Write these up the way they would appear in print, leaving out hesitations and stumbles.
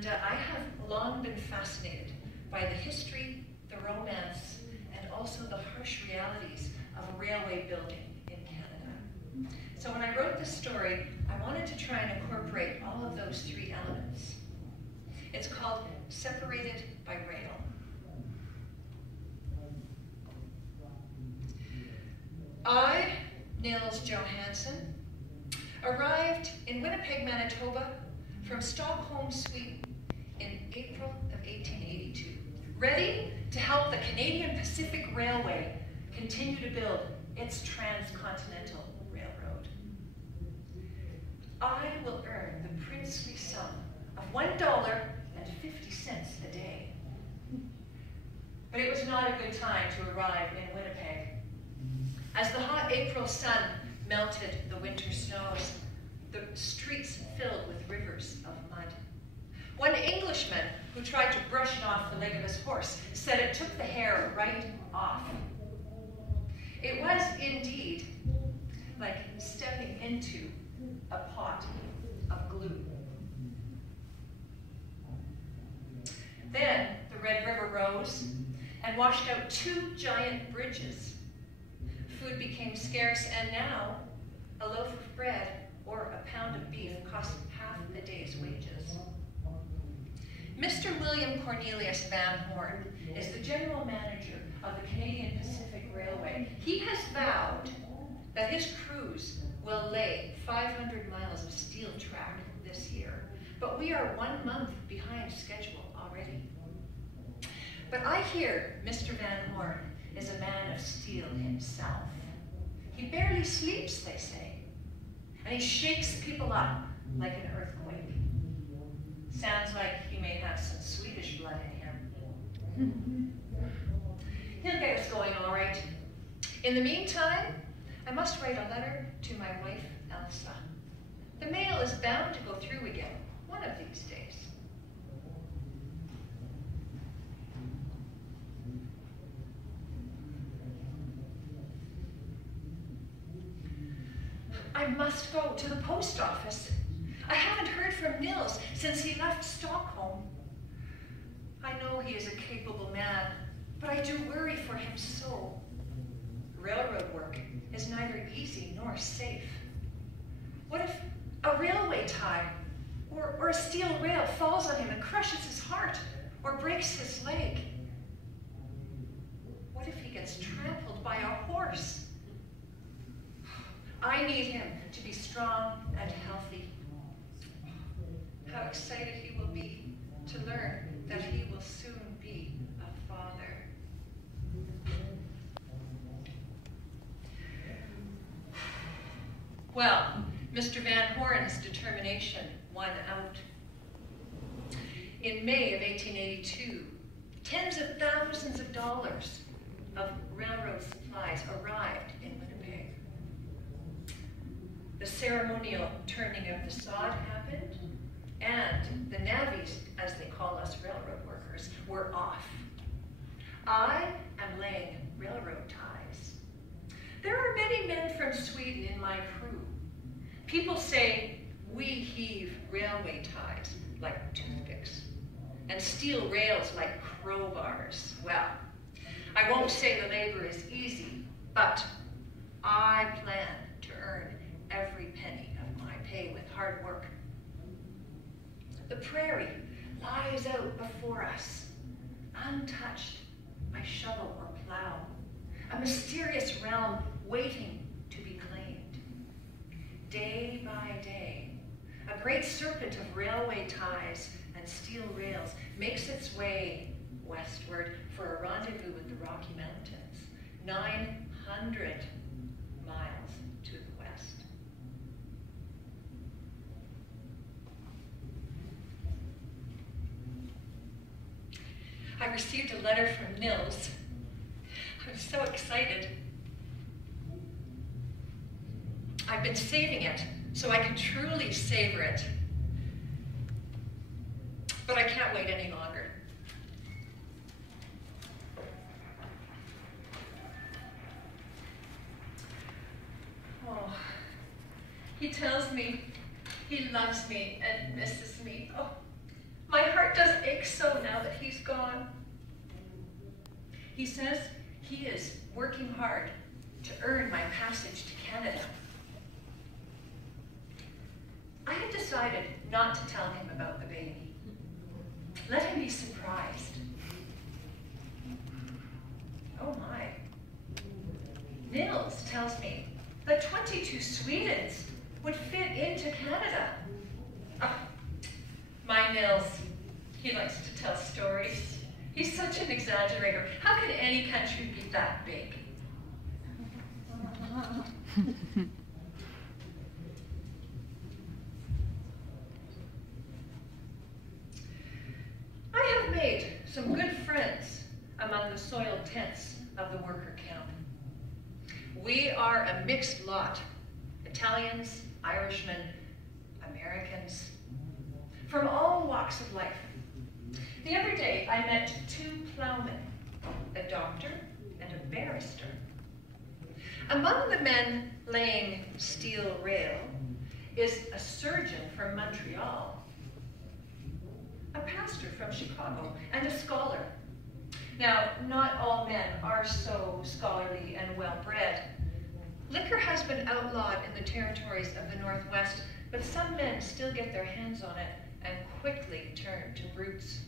And I have long been fascinated by the history, the romance, and also the harsh realities of railway building in Canada. So when I wrote this story, I wanted to try and incorporate all of those three elements. It's called Separated by Rail. I, Nils Johansson, arrived in Winnipeg, Manitoba from Stockholm, Sweden in April of 1882, ready to help the Canadian Pacific Railway continue to build its transcontinental railroad. I will earn the princely sum of $1.50 a day. But it was not a good time to arrive in Winnipeg. As the hot April sun melted the winter snows, the streets filled with rivers of mud. One Englishman who tried to brush it off the leg of his horse said it took the hair right off. It was indeed like stepping into a pot of glue. Then the Red River rose and washed out 2 giant bridges. Food became scarce, and now a loaf of bread or a pound of beef cost half a day's wages. Mr. William Cornelius Van Horn is the general manager of the Canadian Pacific Railway. He has vowed that his crews will lay 500 miles of steel track this year, but we are 1 month behind schedule already. But I hear Mr. Van Horn is a man of steel himself. He barely sleeps, they say, and he shakes people up like an earthquake. Sounds like he may have some Swedish blood in him. He'll get us going all right. In the meantime, I must write a letter to my wife, Elsa. The mail is bound to go through again one of these days. I must go to the post office. I haven't heard from Nils since he left Stockholm. I know he is a capable man, but I do worry for him so. Railroad work is neither easy nor safe. What if a railway tie or a steel rail falls on him and crushes his heart or breaks his leg? What if he gets trampled by a horse? I need him to be strong and healthy. How excited he will be to learn that he will soon be a father. Well, Mr. Van Horn's determination won out. In May of 1882, tens of thousands of dollars of railroad supplies arrived in Winnipeg. The ceremonial turning of the sod happened, and the navvies, as they call us railroad workers, were off. I am laying railroad ties. There are many men from Sweden in my crew. People say we heave railway ties like toothpicks and steel rails like crowbars. Well, I won't say the labor is easy, but I plan to earn every penny of my pay with hard work. The prairie lies out before us, untouched by shovel or plow, a mysterious realm waiting to be claimed. Day by day, a great serpent of railway ties and steel rails makes its way westward for a rendezvous with the Rocky Mountains, 900 miles to the west. I received a letter from Nils. I'm so excited. I've been saving it so I can truly savor it. But I can't wait any longer. Oh, he tells me he loves me and misses me. Oh, my heart aches so now that he's gone. He says he is working hard to earn my passage to Canada. I had decided not to tell him about the baby. Let him be surprised. Oh my. Nils tells me that 22 Swedens would fit into Canada. Oh, my Nils, he likes to tell stories. He's such an exaggerator. How can any country be that big? I have made some good friends among the soiled tents of the worker camp. We are a mixed lot, Italians, Irishmen, Americans, from all walks of life. The other day I met 2 plowmen, a doctor and a barrister. Among the men laying steel rail is a surgeon from Montreal, a pastor from Chicago, and a scholar. Now, not all men are so scholarly and well-bred. Liquor has been outlawed in the territories of the Northwest, but some men still get their hands on it and quickly turn to brutes.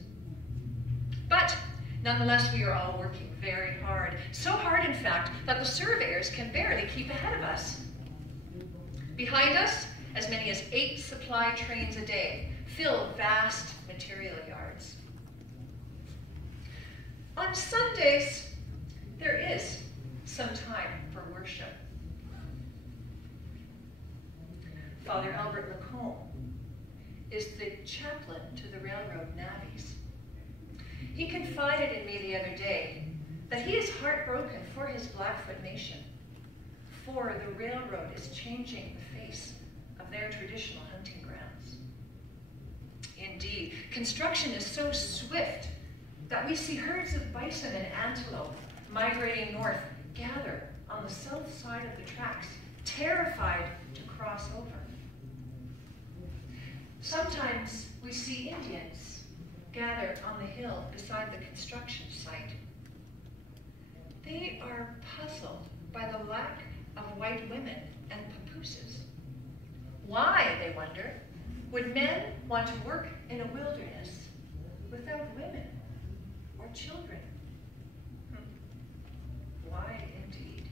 But nonetheless, we are all working very hard. So hard, in fact, that the surveyors can barely keep ahead of us. Behind us, as many as 8 supply trains a day fill vast material yards. On Sundays, there is some time for worship. Father Albert Lacombe is the chaplain to the railroad navvies. He confided in me the other day that he is heartbroken for his Blackfoot Nation, for the railroad is changing the face of their traditional hunting grounds. Indeed, construction is so swift that we see herds of bison and antelope migrating north gather on the south side of the tracks, terrified to cross over. Sometimes we see Indians gather on the hill beside the construction site. They are puzzled by the lack of white women and papooses. Why, they wonder, would men want to work in a wilderness without women or children? Why indeed?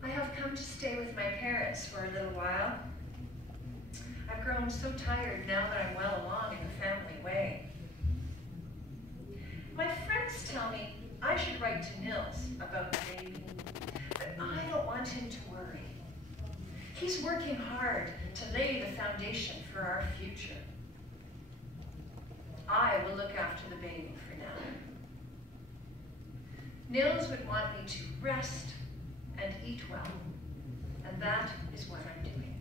I have come to stay with my parents for a little while. I've grown so tired now that I'm well along in the family way. My friends tell me I should write to Nils about the baby, but I don't want him to worry. He's working hard to lay the foundation for our future. I will look after the baby for now. Nils would want me to rest and eat well, and that is what I'm doing.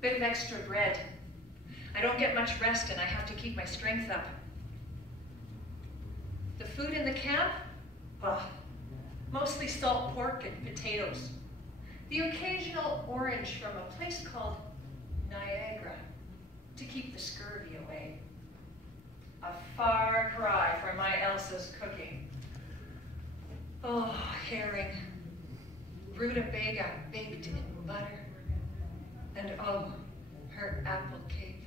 Bit of extra bread. I don't get much rest and I have to keep my strength up. The food in the camp? Mostly salt pork and potatoes. The occasional orange from a place called Niagara to keep the scurvy away. A far cry from my Elsa's cooking. Oh, herring, rutabaga baked in butter, and oh, her apple cake.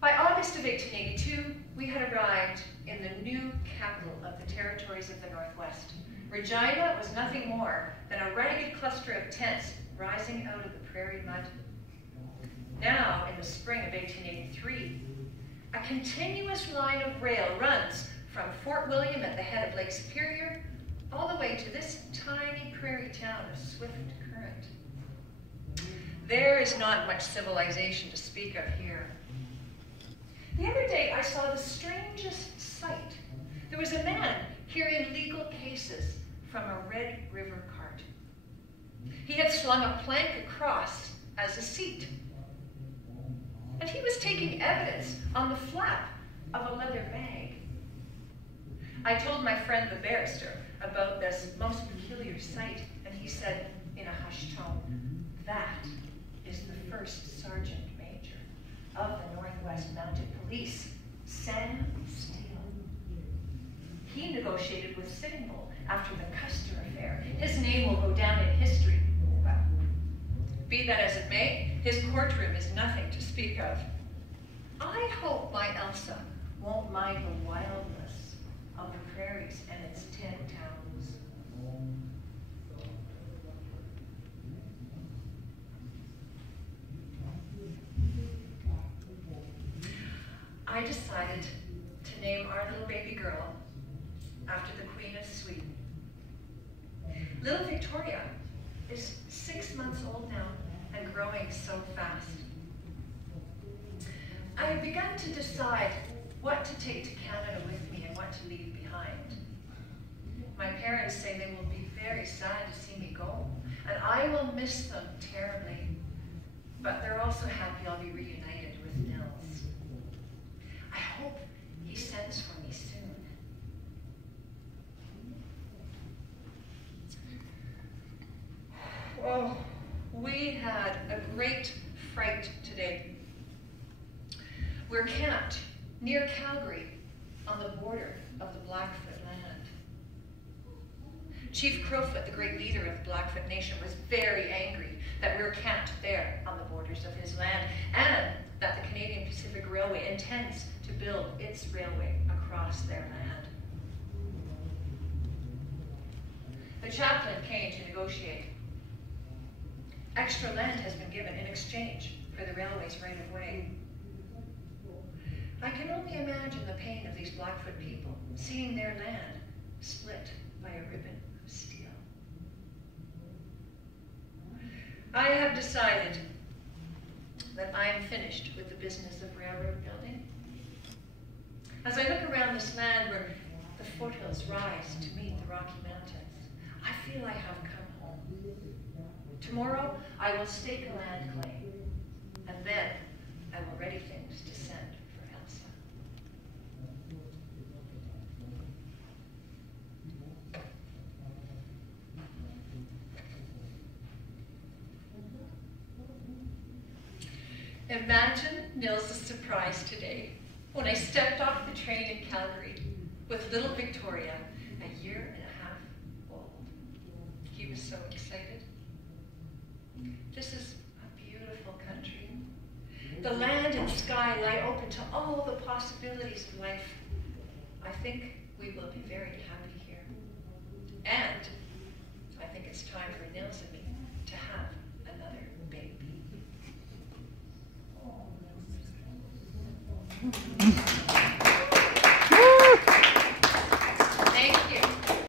By August of 1882, we had arrived in the new capital of the territories of the Northwest. Regina was nothing more than a ragged cluster of tents rising out of the prairie mud. Now, in the spring of 1883, a continuous line of rail runs from Fort William at the head of Lake Superior all the way to this tiny prairie town of Swift Current. There is not much civilization to speak of here. The other day, I saw the strangest sight. There was a man hearing legal cases from a Red River cart. He had slung a plank across as a seat. And he was taking evidence on the flap of a leather bag. I told my friend the barrister about this most peculiar sight, and he said in a hushed tone, "That is the first sergeant major of the Northwest Mounted Police, Sam Steele. He negotiated with Sitting Bull after the Custer affair. His name will go down in history." Well, be that as it may, his courtroom is nothing to speak of. I hope my Elsa won't mind the wildness of the prairies and its 10 towns. I decided to name our little baby girl after the Queen of Sweden. Little Victoria is 6 months old now and growing so fast. I have begun to decide what to take to Canada with me and what to leave behind. My parents say they will be very sad to see me go, and I will miss them terribly. But they're also happy I'll be reunited with Nils. I hope he sends for me soon. Oh, we had a great fright today. We're camped near Calgary on the border of the Blackfoot land. Chief Crowfoot, the great leader of the Blackfoot Nation, was very angry that we're camped there on the borders of his land, and that the Canadian Pacific Railway intends to build its railway across their land. The chaplain came to negotiate. Extra land has been given in exchange for the railway's right-of-way. I can only imagine the pain of these Blackfoot people, seeing their land split by a ribbon of steel. I have decided that I am finished with the business of railroad building. As I look around this land where the foothills rise to meet the Rocky Mountains, I feel I have come home. Tomorrow, I will stake a land claim, and then I will ready things to send for Elsa. Imagine Nils' surprise today when I stepped off the train in Calgary with little Victoria, a 1.5 years old. He was so excited. This is a beautiful country. The land and sky lie open to all the possibilities of life. I think we will be very happy here. And I think it's time for Nils and me to have another baby.